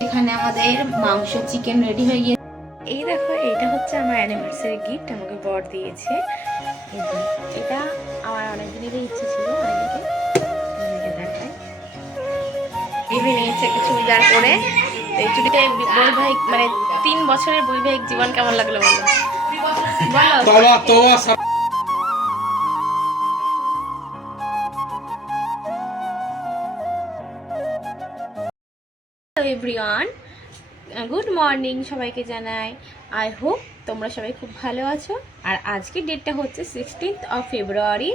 এখানে আমাদের মাংস চিকেন রেডি হয়ে গিয়েছে। এই দেখো, এইটা হচ্ছে আমার অ্যানিভার্সারি গিফট, আমাকে বর দিয়েছে। এটা আমার অনেকদিনেরই ইচ্ছে ছিল, অনেকে দেখায়। ভেবে নিয়েছে একটা চুড়িদার পরে। এই চুড়িতে বৈবাহিক মানে 3 বছরের বৈবাহিক জীবন কেমন লাগলো বলো বলো। হ্যালো এভরিওয়ান, গুড মর্নিং সবাইকে জানাই। আই হোপ তোমরা সবাই খুব ভালো আছো। আর আজকের ডেটটা হচ্ছে 16th অফ ফেব্রুয়ারি।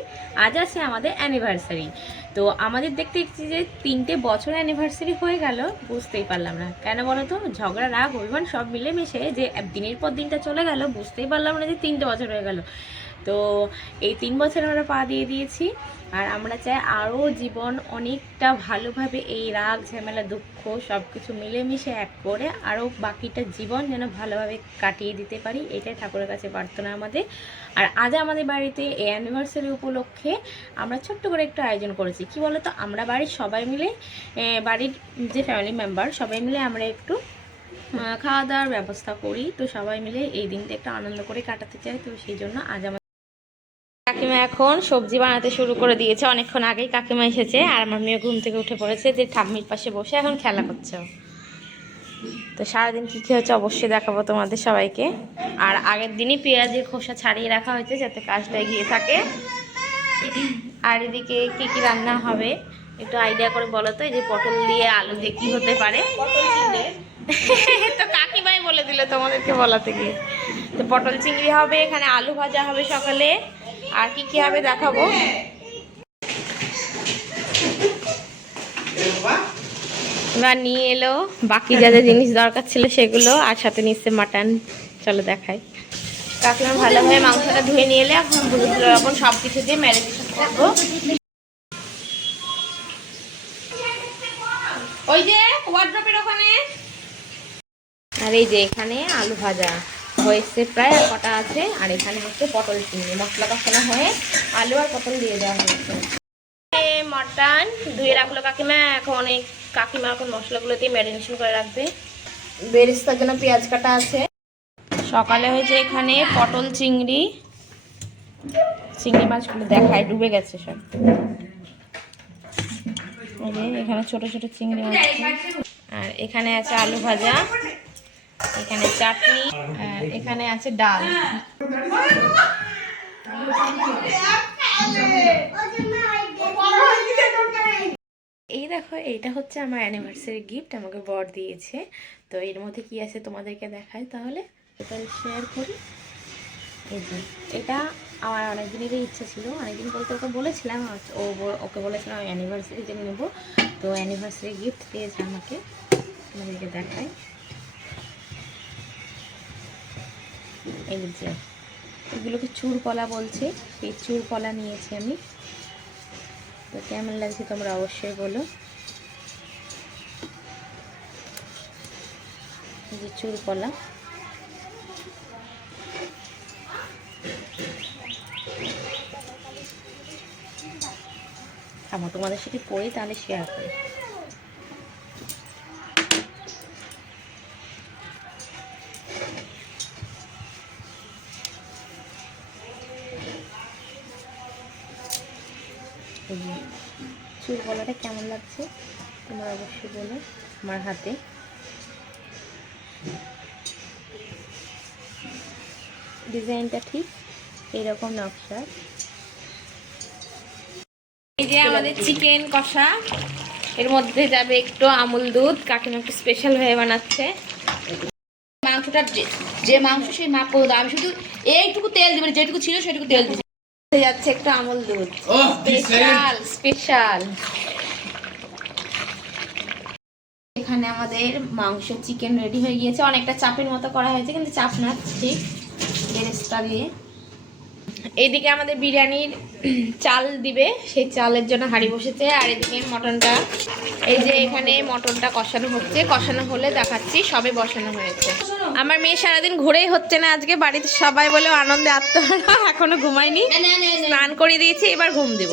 আজ আছে আমাদের অ্যানিভার্সারি। তো আমাদের দেখতে দেখছি যে 3টে বছর অ্যানিভার্সারি হয়ে গেল, বুঝতেই পারলাম না কেন বলো তো। ঝগড়া, রাগ, অভিমান সব মিলেমিশে যে দিনের পর দিনটা চলে গেল, বুঝতেই পারলাম না যে 3টে বছর হয়ে গেল। তো এই 3 বছর আমরা পা দিয়ে দিয়েছি। আর আমরা চাই আরও জীবন অনেকটা ভালোভাবে এই রাগ, ঝামেলা, দুঃখ সব কিছু মিলেমিশে এক করে আরও বাকিটা জীবন যেন ভালোভাবে কাটিয়ে দিতে পারি, এটাই ঠাকুরের কাছে প্রার্থনা আমাদের। আর আজ আমাদের বাড়িতে এই অ্যানিভার্সারি উপলক্ষে আমরা ছোট্ট করে একটু আয়োজন করেছি। কি বলো তো, আমরা বাড়ির সবাই মিলে, বাড়ির যে ফ্যামিলি মেম্বার সবাই মিলে আমরা একটু খাওয়া দাওয়ার ব্যবস্থা করি। তো সবাই মিলে এই দিনটা একটু আনন্দ করে কাটাতে চাই। তো সেই জন্য আজ কাকিমা এখন সবজি বানাতে শুরু করে দিয়েছে। অনেকক্ষণ আগেই কাকিমা এসেছে আর আমার মেয়ে ঘুম থেকে উঠে পড়েছে, যে ঠাম্মির পাশে বসে এখন খেলা করছে। তো সারাদিন কী কী হচ্ছে অবশ্যই দেখাবো তোমাদের সবাইকে। আর আগের দিনই পেঁয়াজের খোসা ছাড়িয়ে রাখা হয়েছে যাতে কাজটা এগিয়ে থাকে। আর এদিকে কী কী রান্না হবে একটু আইডিয়া করে বলো তো। এই যে পটল দিয়ে আলু দিয়ে কী হতে পারে? তো কাকিমাই বলে দিল তোমাদেরকে বলাতে গিয়ে। তো পটল চিংড়ি হবে, এখানে আলু ভাজা হবে সকালে। আর কি কি হবে দেখাবো। এবার নিয়ে এলো বাকি যা যা জিনিস দরকার ছিল সেগুলো, আর সাথে নিচ্ছে মাটন। চলো দেখাই। কাকিমা ভালোভাবে মাংসটা ধুয়ে নিয়ে এলে এখন হলুদ লবণ সব কিছু দিয়ে ম্যারিনেশন করবো। ওই যে ওয়ার্ড্রপের ওখানে। আর এই যে এখানে আলু ভাজা হয়েছে প্রায়, আর কটা আছে। আর এখানে হচ্ছে পটল চিংড়ি, মশলা কষানো হয়ে আলু আর পটল দিয়ে দেওয়া হয়েছে। মটন ধুয়ে রাখলো কাকিমা। এখন এই কাকিমা এখন মশলাগুলো দিয়ে ম্যারিনেশন করে রাখবে। বেরেস্তার জন্য পেঁয়াজ কাটা আছে। সকালে হয়েছে এখানে পটল চিংড়ি, চিংড়ি মাছগুলো দেখায় ডুবে গেছে সব। এখানে ছোট ছোট চিংড়ি মাছ। আর এখানে আছে আলু ভাজা, এখানে চাটনি, আর এখানে আছে ডাল। এই দেখো, এইটা হচ্ছে আমার অ্যানিভার্সারি গিফট, আমাকে বর দিয়েছে। তো এর মধ্যে কি আছে তোমাদেরকে দেখাই, তাহলে এটা শেয়ার করি। এই যে এটা আমার অনেকদিনেরই ইচ্ছা ছিল, অনেকদিন বলতে ওকে বলেছিলাম, ওকে বলেছিলাম আমি অ্যানিভার্সারি জন্য নেবো। তো অ্যানিভার্সারি গিফট দিয়েছে আমাকে, তোমাদেরকে দেখাই। এই যে এগুলোকে চুরকলা বলছে, এই চুরকলা নিয়েছি আমি। তো কেমন লাগছে তোমরা অবশ্যই বলো। এই যে চুরকলা, আমার তোমাদের সাথে পড়ি তাহলে শেয়ার করি। চুরকলাটা কেমন লাগছে তোমরা অবশ্যই বলো। আমার হাতে ডিজাইনটা ঠিক এইরকম নকশা। এই যে আমাদের চিকেন কষা, এর মধ্যে যাবে একটু আমুল দুধ, কাকিমা একটু স্পেশাল হয়ে বানাচ্ছে। মাংসটা যে মাংস সেই মাপ করে দাও, আমি শুধু এইটুকু তেল দিবেন, যেটুকু ছিল সেটুকু তেল দিচ্ছি। যাচ্ছে একটু আমুল দুধ, স্পেশাল স্পেশাল। এখানে আমাদের মাংস চিকেন রেডি হয়ে গিয়েছে। অনেকটা চাপের মতো করা হয়েছে, কিন্তু চাপ না, ঠিক বেরেস্তা দিয়ে। এইদিকে আমাদের বিরিয়ানির চাল দিবে, সেই চালের জন্য হাঁড়ি বসেছে। আর এদিকে মটনটা, এই যে এখানে মটনটা কষানো হচ্ছে, কষানো হলে দেখাচ্ছি। সবে বসানো হয়েছে। আমার মেয়ে সারাদিন ঘুরেই হচ্ছে না আজকে, বাড়িতে সবাই বলে আনন্দে আত্মহারা, এখনো ঘুমায়নি। স্নান করে দিয়েছি, এবার ঘুম দেব।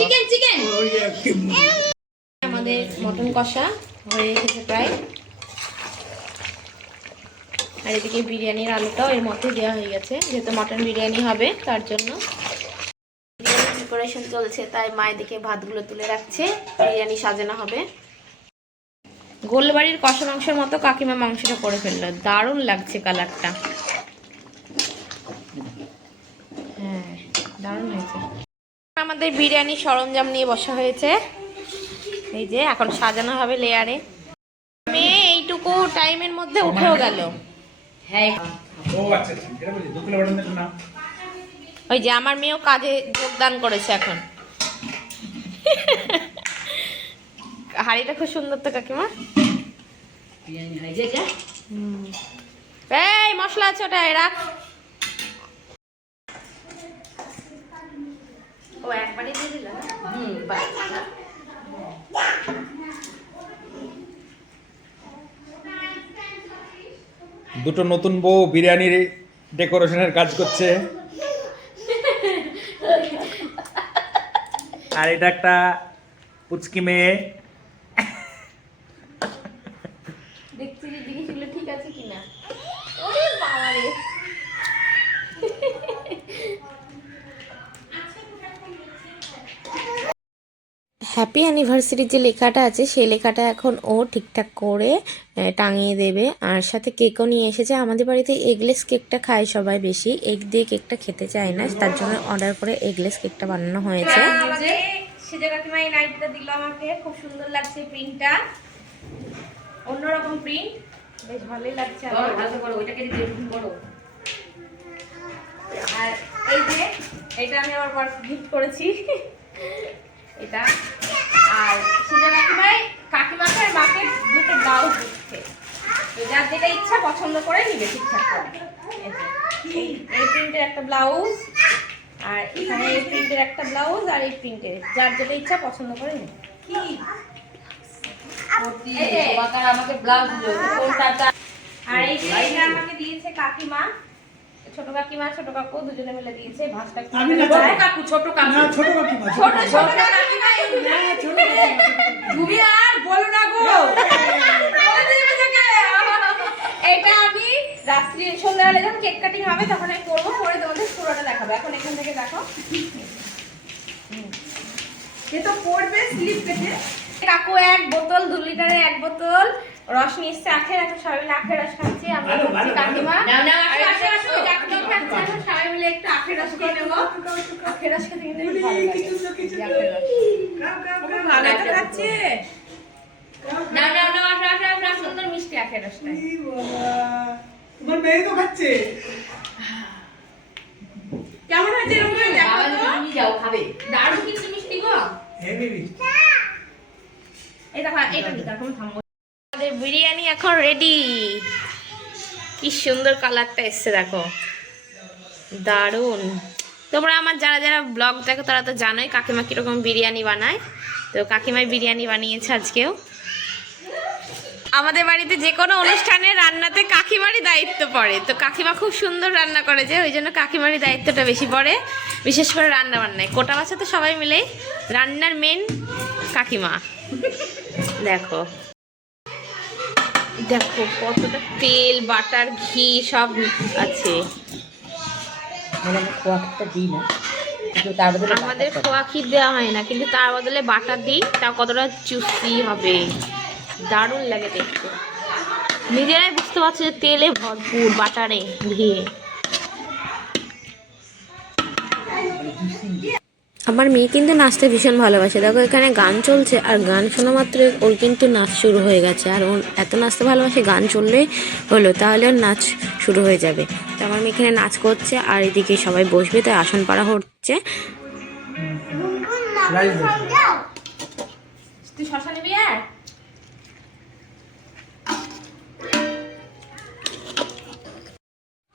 আমাদের মটন কষা হয়ে এসেছে প্রায়। আর এদিকে বিরিয়ানির আলুটাও এর মধ্যে দেওয়া হয়ে গেছে, যেহেতু মটন বিরিয়ানি হবে তার জন্য। বিরিয়ানি প্রিপারেশন চলছে, তাই মা এদিকে ভাতগুলো তুলে রাখছে, বিরিয়ানি সাজানো হবে। গোলবাড়ির কষা মাংসের মতো কাকিমা মাংসটা করে ফেললো, দারুণ লাগছে কালারটা। হ্যাঁ, দারুণ হয়েছে। আমাদের বিরিয়ানি সরঞ্জাম নিয়ে বসা হয়েছে, এই যে এখন সাজানো হবে লেয়ারে। মেয়ে এইটুকু টাইমের মধ্যে উঠেও গেল। হ্যাঁ, ওই যে আমার মেয়েও কাজে যোগদান করেছে এখন। হাড়িটা খুব সুন্দর তো কাকিমা। এই মশলা আছে ওটা রাখ। ও একবারই দিয়ে দিল। দুটো নতুন বউ বিরিয়ানির ডেকোরেশনের কাজ করছে, আর এটা একটা পুচকি মেয়ে। দেখছি যে জিনিসগুলো ঠিক আছে কিনা। ওরে বাবা রে, হ্যাপি অ্যানিভার্সারির যে লেখাটা আছে সেই লেখাটা এখন ও ঠিকঠাক করে টাঙিয়ে দেবে। আর সাথে কেকও নিয়ে এসেছে। আমাদের বাড়িতে এগলেস কেকটা খায় সবাই বেশি, এগ দিয়ে কেকটা খেতে চায় না, তার জন্য অর্ডার করে এগলেস কেকটা বানানো হয়েছে। সেজে কাকিমা এই নাইটটা দিল আমাকে, খুব সুন্দর লাগছে প্রিন্টটা, অন্যরকম প্রিন্ট, বেশ ভালোই লাগছে। আর এই যে এটা আমি আমার গিফট করেছি এটা। আর সেজে কাকিমাকে আর মাকে দুটো ব্লাউজ দিচ্ছে, যার যেটা ইচ্ছা পছন্দ করে নিবে ঠিকঠাক করে। এই প্রিন্টের একটা ব্লাউজ, আর এখানে এই প্রিন্টের একটা ব্লাউজ, আর এই প্রিন্টের, যার যেটা ইচ্ছা পছন্দ করে নিবে। আমাকে ব্লাউজ দিল, আর এই যে এটা আমাকে দিয়েছে কাকিমা, ছোট কাকিমা ছোট কাকু দুজনে মিলে দিয়েছে। ভাঁজটা ছোট কাকিমা তুমি আর বলো না গো। এটা আমি রাত্রি সন্ধ্যাবেলা যখন কেক কাটিং হবে তখন আমি করবো, পরে তোমাদের পুরোটা দেখাবো। এখন এখান থেকে দেখো, এ তো পড়বে স্লিপ কেটে। কাকু 1 বোতল 2 লিটারের 1 বোতল রস নিয়ে এসছে, আখের। এখন সবাই মিলে আখের রস খাচ্ছি। আমরা খাচ্ছি কাকিমা, কাকিমা খাচ্ছে। এখন সবাই মিলে একটু আখের রস খেয়ে নেবো। আখের রস খেতে কিন্তু ভালো লাগে। ভালো তো খাচ্ছে। সুন্দর মিষ্টি আখের রসটা। তোমার মেয়ে তো খাচ্ছে। কেমন হয়েছে এরকম করে দেখো তো। তুমি যাও খাবে। দারুণ কিন্তু মিষ্টি গো। হ্যাঁ বেবি। এই দেখো এটা দিতে এখন থামবো। আমাদের বিরিয়ানি এখন রেডি। কি সুন্দর কালারটা এসছে দেখো, দারুণ। তোমরা আমার যারা যারা ব্লগ দেখো তারা তো জানোই কাকিমা কিরকম বিরিয়ানি বানায়। তো কাকিমাই বিরিয়ানি বানিয়েছে আজকেও। আমাদের বাড়িতে যে কোনো অনুষ্ঠানে রান্নাতে কাকিমারই দায়িত্ব পড়ে, তো কাকিমা খুব সুন্দর রান্না করে, যে ওই জন্য কাকিমারই দায়িত্বটা বেশি পড়ে, বিশেষ করে রান্না বান্নায়। কোটা বাচ্চা তো সবাই মিলেই, রান্নার মেন কাকিমা। দেখো দেখো কতটা তেল, বাটার, ঘি সব আছে। আমাদের খোয়া ক্ষীর দেওয়া হয় না, কিন্তু তার বদলে বাটার দিই, তা কতটা চুষি হবে, দারুণ লাগে দেখতে। নিজেরাই বুঝতে পারছো যে তেলে ভরপুর, বাটারে, ঘিয়ে। আমার মেয়ে কিন্তু নাচতে ভীষণ ভালোবাসে। দেখো এখানে গান চলছে, আর গান শোনা মাত্র ওর কিন্তু নাচ শুরু হয়ে গেছে। আর ওর এত নাচতে ভালোবাসে, গান চললেই হলো তাহলে ওর নাচ শুরু হয়ে যাবে। তো আমার মেয়ে এখানে নাচ করছে, আর এদিকে সবাই বসবে, তাই আসন পাড়া হচ্ছে। তুই শশা নিবি? আর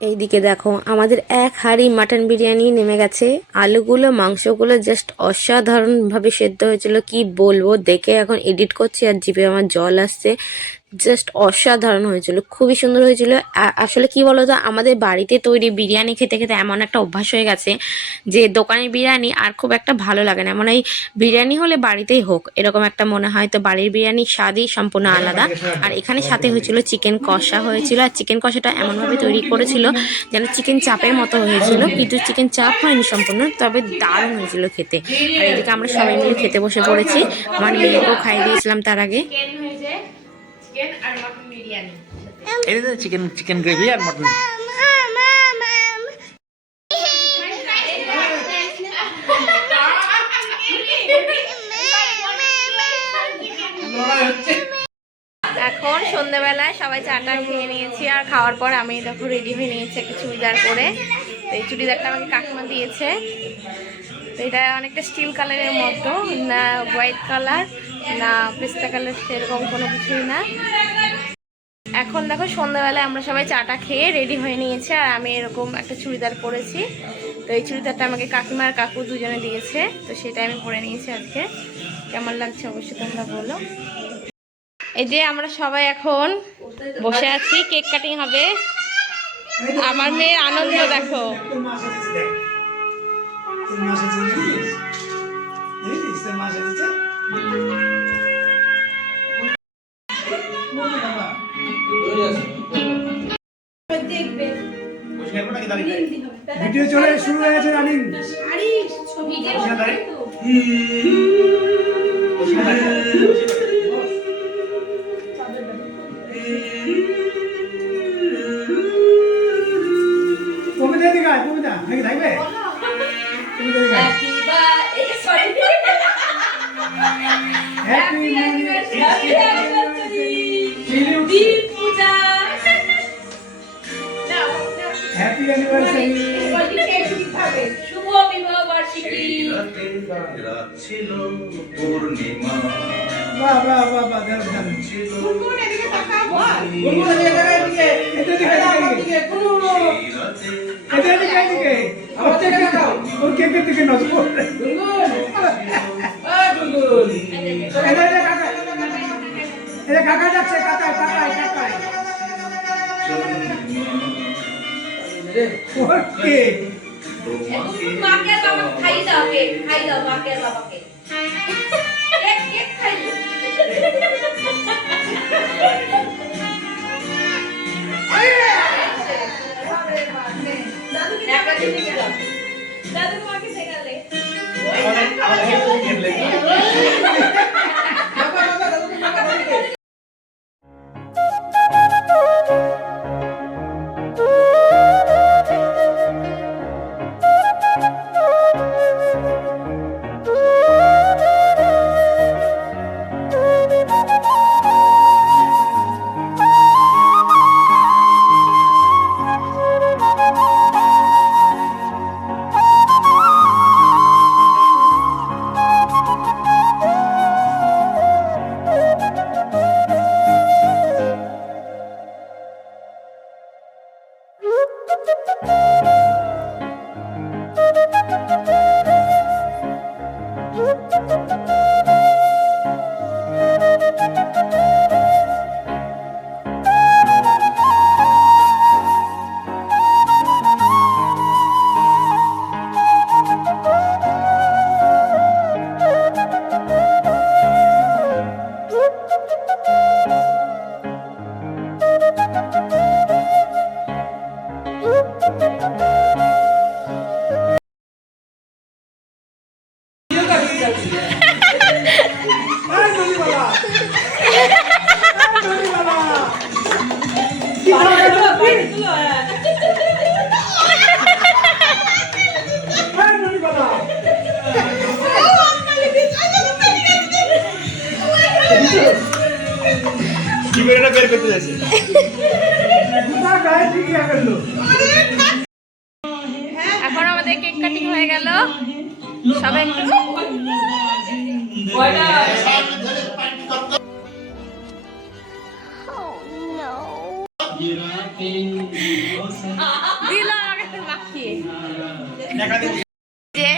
এইদিকে দেখো আমাদের 1 হাঁড়ি মাটন বিরিয়ানি নেমে গেছে। আলুগুলো মাংসগুলো জাস্ট অসাধারণভাবে সেদ্ধ হয়েছিল, কি বলবো। দেখে এখন এডিট করছি আর জিভে আমার জল আসছে। জাস্ট অসাধারণ হয়েছিল, খুবই সুন্দর হয়েছিল। আসলে কি বলতো, আমাদের বাড়িতে তৈরি বিরিয়ানি খেতে খেতে এমন একটা অভ্যাস হয়ে গেছে যে দোকানের বিরিয়ানি আর খুব একটা ভালো লাগে না। মনে হয় বিরিয়ানি হলে বাড়িতেই হোক এরকম একটা মনে হয়। তো বাড়ির বিরিয়ানির স্বাদই সম্পূর্ণ আলাদা। আর এখানে সাথে হয়েছিল চিকেন কষা হয়েছিল, আর চিকেন কষাটা এমনভাবে তৈরি করেছিল যেন চিকেন চাপের মতো হয়েছিল, কিন্তু চিকেন চাপ হয়নি সম্পূর্ণ, তবে দারুণ হয়েছিল খেতে। আর এদিকে আমরা সবাই মিলে খেতে বসে পড়েছি, আমার মেয়েকেও খাইয়ে দিয়েছিলাম তার আগে। চিকেন আর মটন বিরিয়ানি, এটা চিকেন চিকেন গ্রেভি আর মটন। এখন সন্ধ্যাবেলায় সবাই চাটা খেয়ে নিয়েছি, আর খাওয়ার পর আমি দেখো রেডি হয়ে নিয়েছি একটা চুড়িদার পরে। তো এই চুড়িদারটা আমাকে কাকিমা দিয়েছে। তো এটা অনেকটা স্টিল কালারের মতো, না হোয়াইট কালার না পেস্তা কালার, সেরকম কোনো কিছুই না। এখন দেখো সন্ধ্যাবেলায় আমরা সবাই চাটা খেয়ে রেডি হয়ে নিয়েছি, আর আমি এরকম একটা চুড়িদার পরেছি। তো এই চুড়িদারটা আমাকে কাকিমা আর কাকু দুজনে দিয়েছে, তো সেটা আমি পরে নিয়েছি আজকে। কেমন লাগছে অবশ্যই তোমরা বলো। এই যে আমরা সবাই এখন বসে আছি, কেক কাটিং হবে। আমার মেয়ের আনন্দ দেখো। তোর মা সাজেছে, দেখ তোর মা সাজেছে, দেখিস দেখিস তোর মা সাজেছে। ভিডিও চলে শুরু হয়ে গেছে রানিং। কবিতা দিকে আয়, কবিতা নাকি থাকবে? কবিতা দিকে আয়। Happy happy anniversary. শুভ বিবাহ বার্ষিকী। বাহ বাহ বাহ বাহ, দারুণ দারুণ। গুনগুন এদিকে তাকাও, বল। গুনগুন এদিকে এদিকে। এদিকে এদিকে। এদিকে এদিকে। আমার দিকে তাকাও। ওর কেকের দিকে নজর পড়ে। গুনগুন। গুনগুন। এদিকে কাকা। এদিকে কাকা যাচ্ছে, কাকা কাকা কাকা। ওকে। মাকে বাবা খাই দাও, কেক খাই দাও মাকে বাবাকে। কেক কেক খাই দাও। দাদু মাকে দেখালে কি বেরটা বের করতে যাচ্ছে। এখন আমাদের কেক কাটিং হয়ে গেল, সবাই একটু যে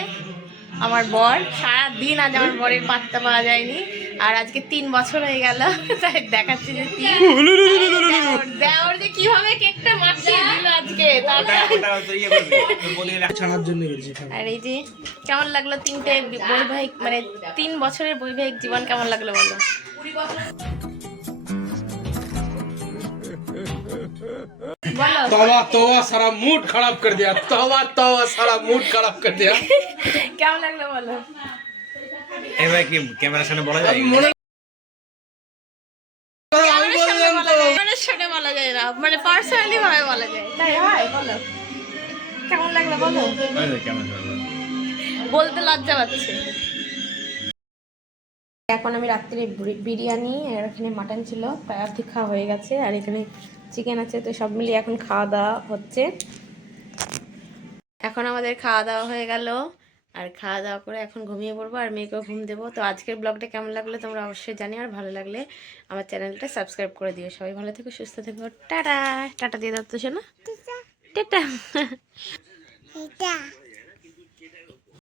আমার বর, সারাদিন আজ আমার বরের পাত্তা পাওয়া যায়নি। আর আজকে 3 বছর হয়ে গেল, তাই দেখাচ্ছি যে দেওর যে কিভাবে কেকটা মাখিয়ে দিল আজকে। ছানার জন্য গেছি। আর এই যে কেমন লাগলো 3টে বৈবাহিক মানে 3 বছরের বৈবাহিক জীবন কেমন লাগলো বলো? বলো तौबा तौबा सारा मूड खराब कर दिया। तौबा तौबा सारा मूड खराब कर दिया। কেমন লাগলো বলো? এবার কি ক্যামেরার সামনে বলা যায়? মানে সেটা বলা যায় না, মানে পার্সোনালি ভাবে বলা যায়, তাই হয়? বলো কেমন লাগলো বলো? বলতে লজ্জা পাচ্ছে। এখন আমি রাত্রে বিরিয়ানি আর এখানে মাটন ছিল, প্রায় অর্ধেক খাওয়া হয়ে গেছে, আর এখানে চিকেন আছে, তো সব মিলিয়ে এখন খাওয়া দাওয়া হচ্ছে। এখন আমাদের খাওয়া দাওয়া হয়ে গেল, আর খাওয়া দাওয়া করে এখন ঘুমিয়ে পড়বো, আর মেয়েকেও ঘুম দেবো। তো আজকের ব্লগটা কেমন লাগলো তোমরা অবশ্যই জানিও, আর ভালো লাগলে আমার চ্যানেলটা সাবস্ক্রাইব করে দিও। সবাই ভালো থেকো, সুস্থ থেকো, টাটা। টাটা দিয়ে দাও তো শোনা, টাটা।